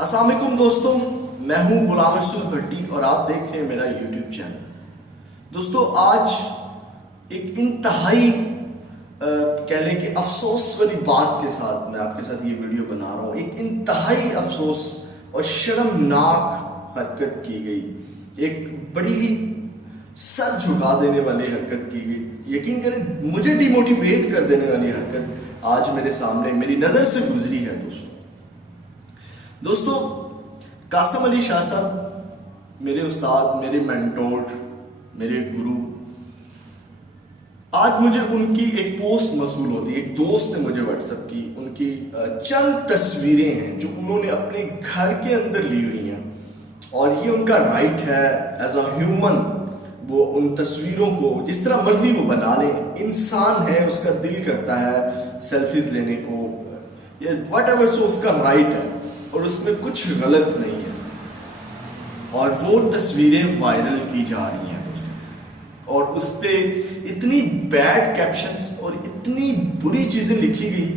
अस्सलाम वालेकुम दोस्तों, मैं हूं गुलाम रसूल भट्टी और आप देख रहे हैं मेरा यूट्यूब चैनल। दोस्तों आज एक इंतहाई कह लें कि अफसोस वाली बात के साथ मैं आपके साथ ये वीडियो बना रहा हूँ। एक इंतहाई अफसोस और शर्मनाक हरकत की गई, एक बड़ी ही सर झुका देने वाली हरकत की गई। यकीन करें मुझे डिमोटिवेट कर देने वाली हरकत आज मेरे सामने मेरी नज़र से गुजरी है। दोस्तों कासिम अली शाह साहब मेरे उस्ताद, मेरे मेंटोर, मेरे गुरु। आज मुझे उनकी एक पोस्ट मौसूल होती है, एक दोस्त ने मुझे व्हाट्सएप की, उनकी चंद तस्वीरें हैं जो उन्होंने अपने घर के अंदर ली हुई हैं और ये उनका राइट है एज अ ह्यूमन। वो उन तस्वीरों को जिस तरह मर्जी वो बना लें, इंसान है, उसका दिल करता है सेल्फीज लेने को या वट एवर, सो उसका राइट है और उसमें कुछ गलत नहीं है। और वो तस्वीरें वायरल की जा रही हैं दोस्तों, और उस पर इतनी बैड कैप्शंस और इतनी बुरी चीज़ें लिखी गई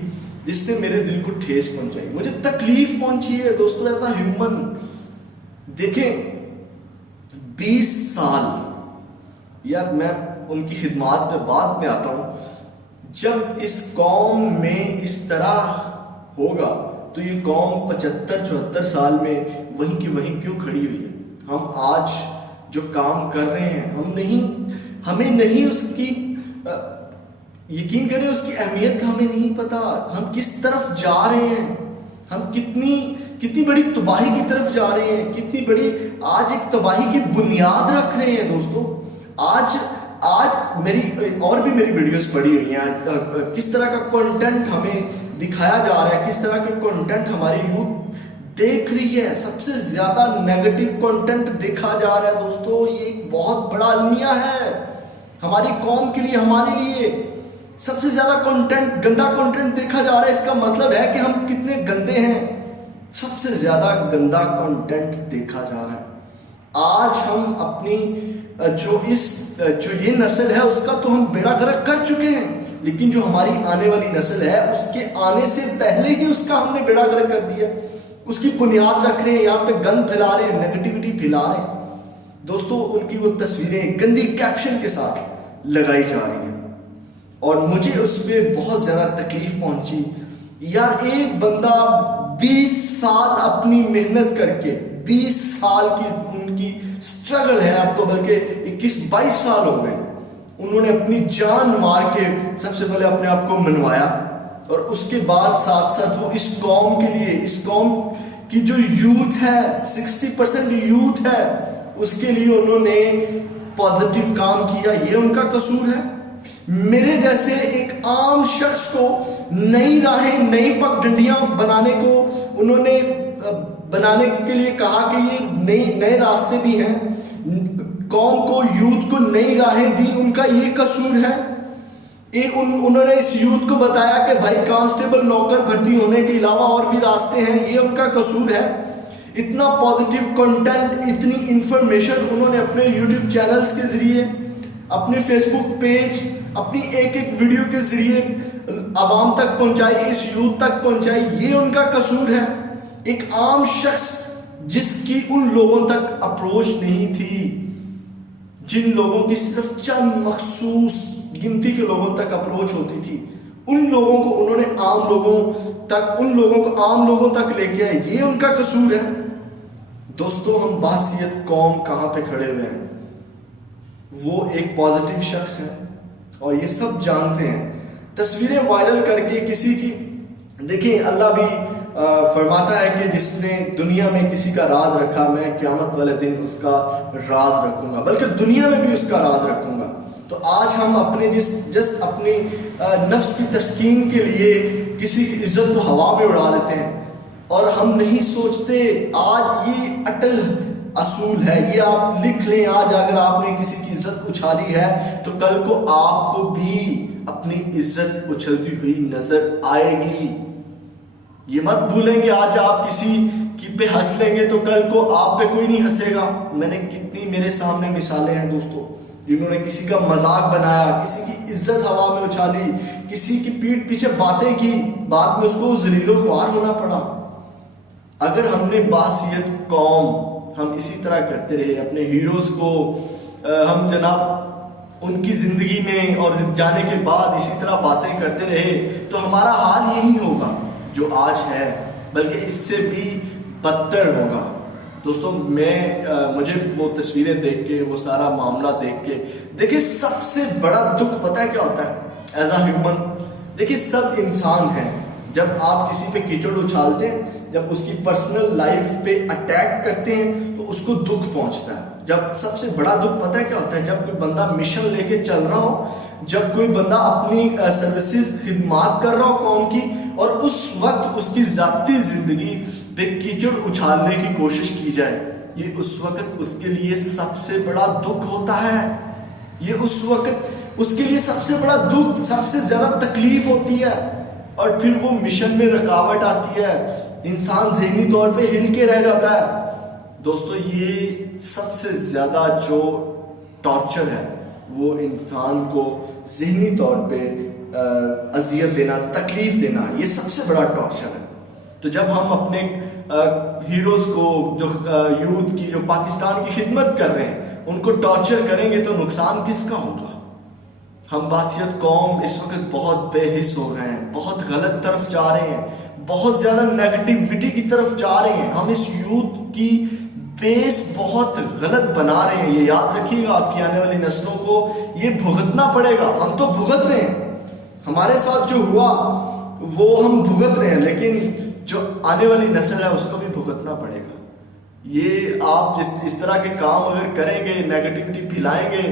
जिसने मेरे दिल को ठेस पहुंचाई, मुझे तकलीफ पहुंची है दोस्तों एज अ ह्यूमन। देखें 20 साल, यार मैं उनकी खिदमात पे बाद में आता हूँ। जब इस कौम में इस तरह होगा तो ये कौम 75-74 साल में वहीं की वहीं क्यों खड़ी हुई है? हम आज जो काम कर रहे हैं हमें नहीं उसकी यकीन करें, उसकी अहमियत का हमें नहीं पता। हम किस तरफ जा रहे हैं, हम कितनी बड़ी तबाही की तरफ जा रहे हैं, कितनी बड़ी आज एक तबाही की बुनियाद रख रहे हैं दोस्तों। आज मेरी और भी मेरी वीडियोस पड़ी हुई हैं, किस तरह का कंटेंट हमें दिखाया जा रहा है, किस तरह के कंटेंट हमारी यूथ देख रही है। सबसे ज्यादा नेगेटिव कंटेंट देखा जा रहा है दोस्तों। ये एक बहुत बड़ा अलमिया है हमारी कौम के लिए, हमारे लिए। सबसे ज्यादा कंटेंट, गंदा कंटेंट देखा जा रहा है। इसका मतलब है कि हम कितने गंदे हैं। सबसे ज्यादा गंदा कंटेंट देखा जा रहा है। आज हम अपनी जो ये नस्ल है उसका तो हम बेड़ा गर्क कर चुके हैं, लेकिन जो हमारी आने वाली नस्ल है उसके आने से पहले ही उसका हमने बेड़ा गर्क कर दिया। उसकी बुनियाद रख रहे हैं, यहाँ पे गंद फैला रहे हैं, नेगेटिविटी फैला रहे हैं दोस्तों। उनकी वो तस्वीरें गंदी कैप्शन के साथ लगाई जा रही हैं और मुझे उस पर बहुत ज्यादा तकलीफ पहुंची। यार एक बंदा 20 साल अपनी मेहनत करके, 20 साल की उनकी स्ट्रगल है, अब तो बल्कि 21-22 साल हो गए, उन्होंने अपनी जान मार के सबसे पहले अपने आप को मनवाया और उसके बाद साथ साथ वो इस कौम के लिए, इस कौम की जो यूथ है, 60% यूथ है, उसके लिए उन्होंने पॉजिटिव काम किया। ये उनका कसूर है? मेरे जैसे एक आम शख्स को नई राहें, नई पगडंडियां बनाने को उन्होंने बनाने के लिए कहा कि ये नए रास्ते भी हैं, कौम को, यूथ को नई राहें दी, उनका ये कसूर है? उन्होंने इस यूथ को बताया कि भाई कांस्टेबल नौकर भर्ती होने के अलावा और भी रास्ते हैं, ये उनका कसूर है? इतना पॉजिटिव कंटेंट, इतनी इंफॉर्मेशन उन्होंने अपने यूट्यूब चैनल्स के जरिए, अपने फेसबुक पेज, अपनी एक एक वीडियो के जरिए आवाम तक पहुंचाई, इस यूथ तक पहुंचाई, ये उनका कसूर है? एक आम शख्स जिसकी उन लोगों तक अप्रोच नहीं थी, जिन लोगों की सिर्फ चंद मखसूस गिनती के लोगों तक अप्रोच होती थी, उन लोगों को उन्होंने आम लोगों तक लेके आए, ये उनका कसूर है? दोस्तों हम बासियत कौम कहाँ पे खड़े हुए हैं? वो एक पॉजिटिव शख्स है और ये सब जानते हैं। तस्वीरें वायरल करके किसी की, देखिए अल्लाह भी फरमाता है कि जिसने दुनिया में किसी का राज रखा, मैं क़यामत वाले दिन उसका राज रखूंगा, बल्कि दुनिया में भी उसका राज रखूंगा। तो आज हम अपने जस्ट अपनी नफ्स की तस्कीन के लिए किसी की इज्जत को हवा में उड़ा देते हैं और हम नहीं सोचते। आज ये अटल असूल है, ये आप लिख लें। आज अगर आपने किसी की इज्जत उछाली है तो कल को आपको भी अपनी इज्जत उछलती हुई नजर आएगी। ये मत भूलें कि आज आप किसी की पे हंस लेंगे तो कल को आप पे कोई नहीं हंसेगा। कितनी मेरे सामने मिसालें हैं दोस्तों, जिन्होंने किसी का मजाक बनाया, किसी की इज्जत हवा में उछाली, किसी की पीठ पीछे बातें की, बाद में उसको जलीलो ख्वार होना पड़ा। اگر ہم نے باحثیت قوم ہم اسی طرح کرتے رہے، اپنے ہیروز کو ہم جناب ان کی زندگی میں اور جانے کے بعد اسی طرح باتیں کرتے رہے، تو ہمارا حال یہی ہوگا جو آج ہے، بلکہ اس سے بھی بدتر ہوگا۔ دوستوں مجھے وہ تصویریں دیکھ کے، وہ سارا معاملہ دیکھ کے، دیکھیں سب سے بڑا دکھ پتہ ہے کیا ہوتا ہے ایز اے ہیومن؟ دیکھیں سب انسان ہیں، جب آپ کسی پہ کیچڑ اچھالتے ہیں، جب اس کی پرسنل لائف پہ اٹیک کرتے ہیں تو اس کو دکھ پہنچتا ہے۔ جب سب سے بڑا دکھ پتہ ہے کیا ہوتا ہے؟ جب کوئی بندہ مشن لے کے چل رہا ہو، جب کوئی بندہ اپنی سروسز خدمات کر رہا ہو قوم کی، اور اس وقت اس کی ذاتی زندگی پہ کیچڑ اچھالنے کی کوشش کی جائے، یہ اس وقت اس کے لیے سب سے بڑا دکھ ہوتا ہے۔ یہ اس وقت اس کے لیے سب سے بڑا دکھ، سب سے زیادہ تکلیف ہوتی ہے، اور پھر وہ مشن میں رکاوٹ آتی ہے، انسان ذہنی طور پہ ہل کے رہ جاتا ہے۔ دوستو یہ سب سے زیادہ جو ٹارچر ہے وہ انسان کو ذہنی طور پہ اذیت دینا، تکلیف دینا، یہ سب سے بڑا ٹارچر ہے۔ تو جب ہم اپنے ہیروز کو، جو یوتھ کی، جو پاکستان کی خدمت کر رہے ہیں، ان کو ٹارچر کریں گے تو نقصان کس کا ہوگا؟ ہم باحثیت قوم اس وقت بہت بے حس ہو گئے ہیں، بہت غلط طرف جا رہے ہیں، بہت زیادہ نیگیٹیوٹی کی طرف جا رہے ہیں۔ ہم اس یوتھ کی بیس بہت غلط بنا رہے ہیں۔ یہ یاد رکھیے گا، آپ کی آنے والی نسلوں کو یہ بھگتنا پڑے گا۔ ہم تو بھگت رہے ہیں، ہمارے ساتھ جو ہوا وہ ہم بھگت رہے ہیں، لیکن جو آنے والی نسل ہے اس کو بھی بھگتنا پڑے گا۔ یہ آپ اس طرح کے کام اگر کریں گے، نیگیٹیوٹی پھیلائیں گے،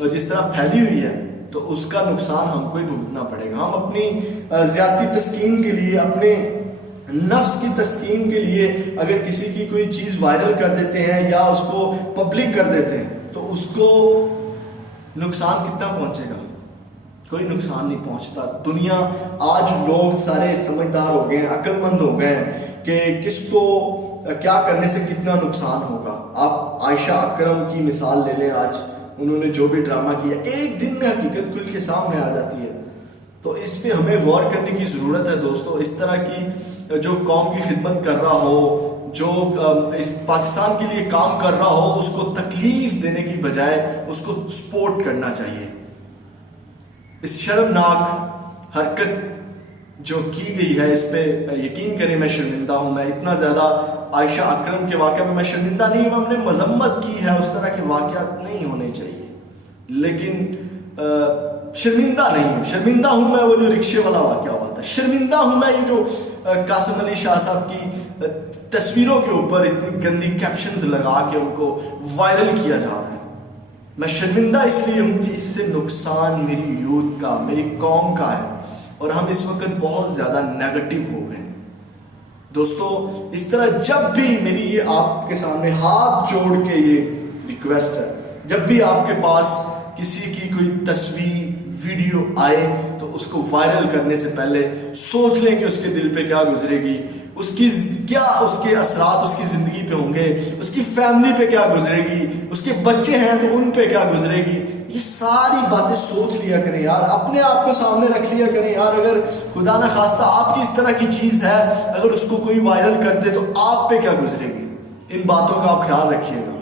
اور جس طرح پھیلی ہوئی ہے، تو اس کا نقصان ہم کو ہی بھگتنا پڑے گا۔ ہم اپنی ذاتی تسکین کے لیے، اپنے نفس کی تسکین کے لیے اگر کسی کی کوئی چیز وائرل کر دیتے ہیں یا اس کو پبلک کر دیتے ہیں، تو اس کو نقصان کتنا پہنچے گا؟ کوئی نقصان نہیں پہنچتا۔ دنیا آج لوگ سارے سمجھدار ہو گئے ہیں، عقل مند ہو گئے ہیں کہ کس کو کیا کرنے سے کتنا نقصان ہوگا۔ آپ عائشہ اکرم کی مثال لے لیں، آج انہوں نے جو بھی ڈرامہ کیا، ایک دن میں حقیقت کھل کے سامنے آ جاتی ہے۔ تو اس پہ ہمیں غور کرنے کی ضرورت ہے دوستو۔ اس طرح کی جو قوم کی خدمت کر رہا ہو، جو اس پاکستان کے لیے کام کر رہا ہو، اس کو تکلیف دینے کی بجائے اس کو سپورٹ کرنا چاہیے۔ اس شرمناک حرکت جو کی گئی ہے، اس پہ یقین کریں میں شرمندہ ہوں۔ میں اتنا زیادہ عائشہ اکرم کے واقعہ میں شرمندہ نہیں ہوں، ہم نے مذمت کی ہے، اس طرح کے واقعات نہیں ہونے چاہیے، لیکن شرمندہ نہیں ہوں۔ شرمندہ ہوں میں وہ جو رکشے والا واقعہ ہوا تھا، شرمندہ ہوں میں یہ جو قاسم علی شاہ صاحب کی تصویروں کے اوپر اتنی گندی کیپشنز لگا کے ان کو وائرل کیا جا رہا ہے۔ میں شرمندہ اس لیے ہوں کہ اس سے نقصان میری یوتھ کا، میری قوم کا ہے، اور ہم اس وقت بہت زیادہ نیگیٹو ہو گئے ہیں۔ دوستو اس طرح جب بھی میری یہ آپ کے سامنے ہاتھ جوڑ کے یہ ریکویسٹ ہے، جب بھی آپ کے پاس کسی کی کوئی تصویر، ویڈیو آئے، تو اس کو وائرل کرنے سے پہلے سوچ لیں کہ اس کے دل پہ کیا گزرے گی، اس کے اثرات اس کی زندگی پہ ہوں گے، اس کی فیملی پہ کیا گزرے گی، اس کے بچے ہیں تو ان پہ کیا گزرے گی۔ یہ ساری باتیں سوچ لیا کریں یار، اپنے آپ کو سامنے رکھ لیا کریں یار۔ اگر خدا نہ خواستہ آپ کی اس طرح کی چیز ہے، اگر اس کو کوئی وائرل کر دے تو آپ پہ کیا گزرے گی، ان باتوں کا آپ خیال رکھیے گا۔